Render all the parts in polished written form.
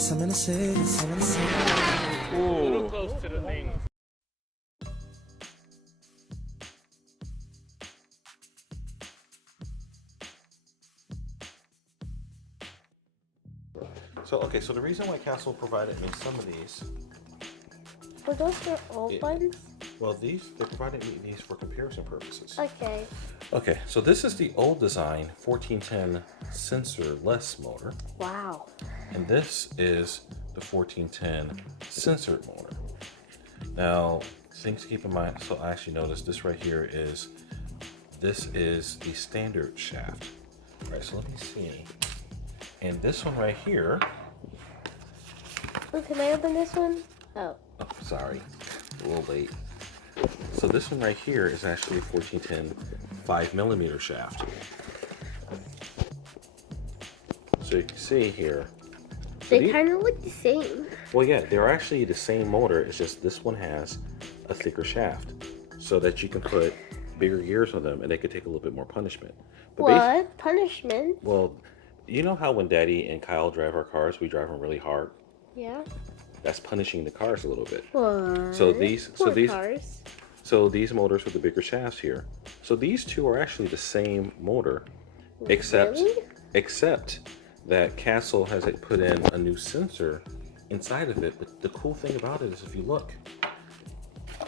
little close to the thing. So the reason why Castle provided me some of these. Were those their old ones? Well, they provided me these for comparison purposes. Okay. Okay, so this is the old design 1410 sensor-less motor. Wow. And this is the 1410 censored motor. Now, things to keep in mind, so I actually noticed this right here this is the standard shaft. All right, so let me see. And this one right here. Oh, can I open this one? Oh, sorry, a little late. So this one right here is actually a 1410 5mm shaft. So you can see here. So they kind of look the same. Well, yeah, they're actually the same motor. It's just this one has a thicker shaft so that you can put bigger gears on them and they could take a little bit more punishment. But what? Punishment? Well, you know how when Daddy and Kyle drive our cars, we drive them really hard? Yeah. That's punishing the cars a little bit. What? So these Cars. So these motors with the bigger shafts here. So these two are actually the same motor, except that Castle has put in a new sensor inside of it. But the cool thing about it is if you look,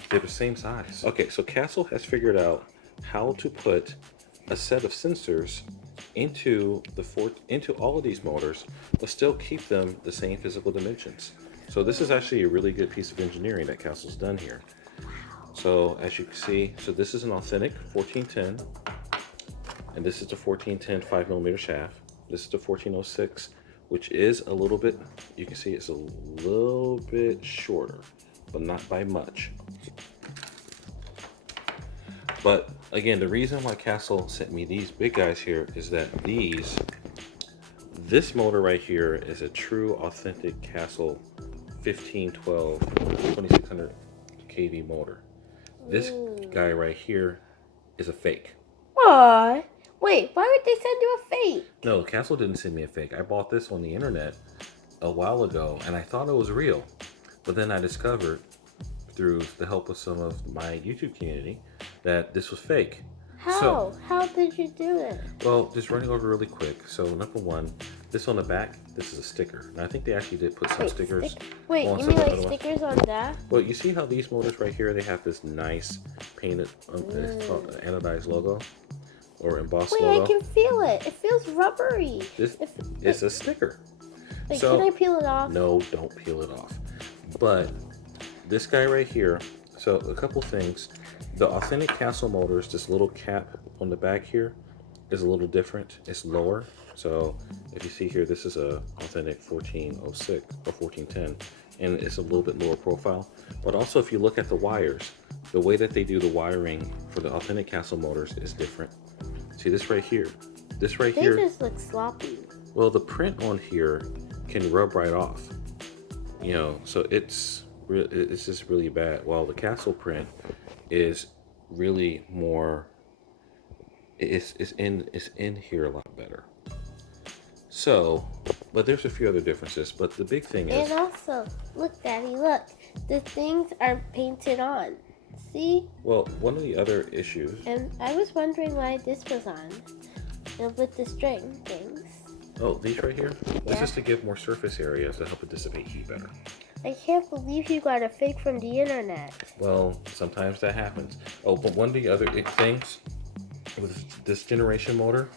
they're the same size. Okay, so Castle has figured out how to put a set of sensors into all of these motors, but still keep them the same physical dimensions. So this is actually a really good piece of engineering that Castle's done here. So as you can see, so this is an authentic 1410, and this is the 1410 5mm shaft. This is the 1406, which is a little bit, you can see it's a little bit shorter, but not by much. But again, the reason why Castle sent me these big guys here is that this motor right here is a true authentic Castle 1512 2600 kV motor. This guy right here is a fake. What? Wait, why would they send you a fake? No, Castle didn't send me a fake. I bought this on the internet a while ago and I thought it was real. But then I discovered through the help of some of my YouTube community that this was fake. How? So, how did you do it? Well, just running over really quick. So number one, this on the back, this is a sticker. And I think they actually did put some stickers. Wait, on you some mean of like the other stickers on that? Well, you see how these motors right here, they have this nice painted it's called an anodized logo or embossed logo. Wait, I can feel it. It feels rubbery. It's a sticker. Like, So, can I peel it off? No, don't peel it off. But this guy right here, so a couple things. The authentic Castle motors, this little cap on the back here is a little different. It's lower. So if you see here, this is a authentic 1406 or 1410, and it's a little bit lower profile. But also if you look at the wires, the way that they do the wiring for the authentic Castle motors is different. See this right here? This right here. They just look sloppy. Well, the print on here can rub right off. You know, so it's just really bad. While the Castle print is really more, it's in here a lot better. So, but there's a few other differences. But the big thing is, and also, look, Daddy, look, the things are painted on. See? Well, one of the other issues. And I was wondering why this was on, with the string things. Oh, these right here. Yeah. This is to give more surface area to help it dissipate heat better. I can't believe you got a fake from the internet. Well, sometimes that happens. Oh, but one of the other things with this generation motor,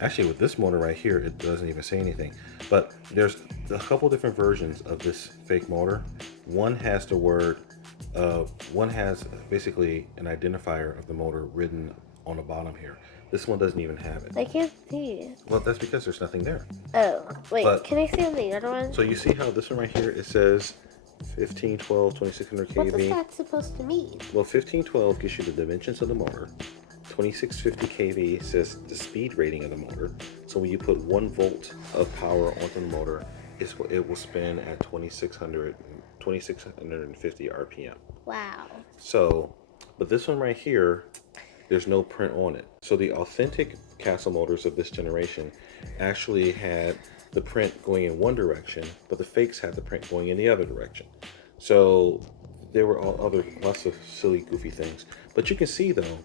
actually with this motor right here, it doesn't even say anything. But there's a couple different versions of this fake motor. One has the word, one has basically an identifier of the motor written on the bottom here. This one doesn't even have it. I can't see it. Well, that's because there's nothing there. Oh, wait, But, can I see on the other one? So you see how this one right here, it says 1512 2600 kV. What is that supposed to mean? Well, 1512 gives you the dimensions of the motor. 2650 kV says the speed rating of the motor. So when you put 1 volt of power onto the motor, it will spin at 2650 RPM. Wow. So, but this one right here, there's no print on it. So the authentic Castle motors of this generation actually had the print going in one direction, but the fakes had the print going in the other direction. So there were lots of silly, goofy things. But you can see though,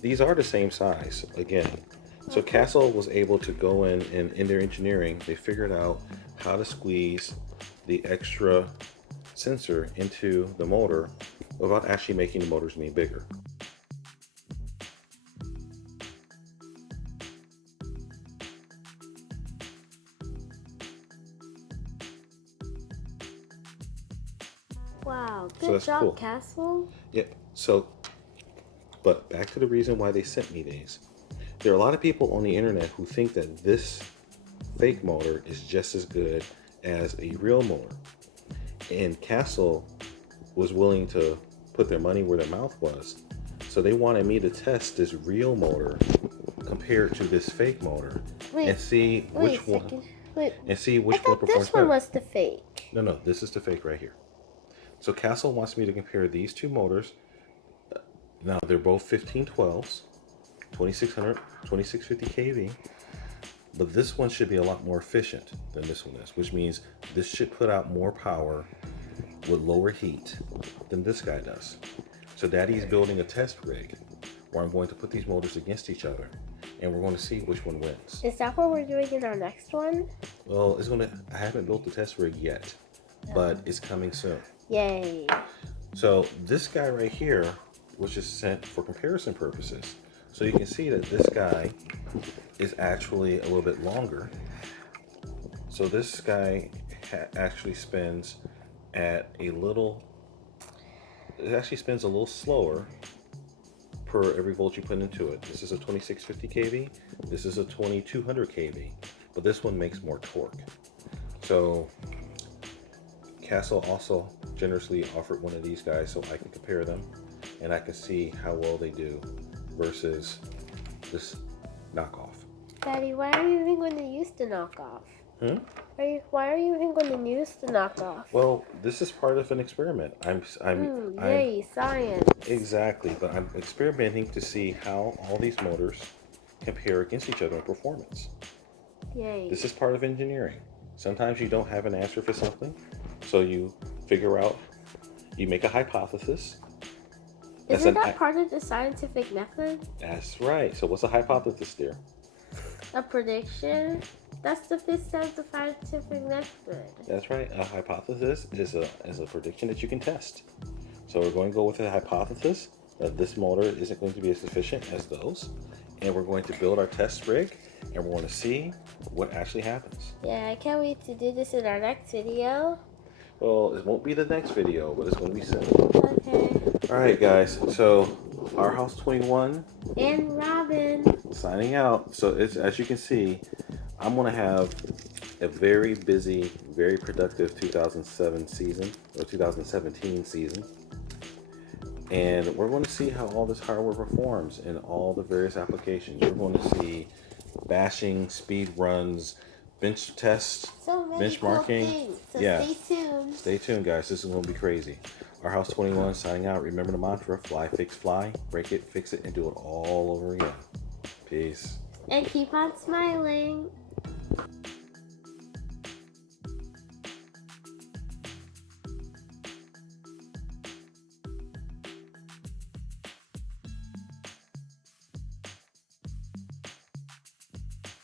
these are the same size again. So Castle was able to go in and in their engineering, they figured out how to squeeze the extra sensor into the motor without actually making the motors any bigger. Wow, So good that's job, cool. Castle. Yep. So, but back to the reason why they sent me these. There are a lot of people on the internet who think that this fake motor is just as good as a real motor. And Castle was willing to put their money where their mouth was. So they wanted me to test this real motor compared to this fake motor and see which one. And see which one performs this one better. was the fake. No, this is the fake right here. So Castle wants me to compare these two motors. Now they're both 1512s, 2600, 2650 kV, but this one should be a lot more efficient than this one is, which means this should put out more power with lower heat than this guy does. So Daddy's building a test rig where I'm going to put these motors against each other and we're going to see which one wins. Is that what we're doing in our next one? Well, I haven't built the test rig yet, but it's coming soon. Yay. So this guy right here was just sent for comparison purposes. So you can see that this guy is actually a little bit longer. So this guy actually spins at it actually spins a little slower per every volt you put into it. This is a 2650 kV, this is a 2200 kV, but this one makes more torque. So Castle also generously offered one of these guys so I can compare them and I can see how well they do versus this knockoff. Daddy, why are you even going to use the knockoff? Why are you even going to use the knockoff? Well, this is part of an experiment. Yay, science. Exactly, but I'm experimenting to see how all these motors compare against each other in performance. Yay. This is part of engineering. Sometimes you don't have an answer for something, so you figure out, you make a hypothesis. Isn't that part of the scientific method? That's right. So what's a hypothesis, dear? A prediction? That's the fifth step of the scientific method. That's right. A hypothesis is a prediction that you can test. So we're going to go with a hypothesis that this motor isn't going to be as efficient as those. And we're going to build our test rig and we're going to see what actually happens. Yeah, I can't wait to do this in our next video. Well, it won't be the next video, but it's going to be soon. Okay. All right, guys. So our House 21 and Robin signing out. So it's, as you can see, I'm going to have a very busy, very productive 2007 season or 2017 season. And we're going to see how all this hardware performs in all the various applications. We're going to see bashing, speed runs, bench tests, so many benchmarking. Cool things. So yeah. Stay tuned. Stay tuned, guys. This is going to be crazy. Our House 21 signing out. Remember the mantra: fly, fix, fly, break it, fix it, and do it all over again. Peace. And keep on smiling.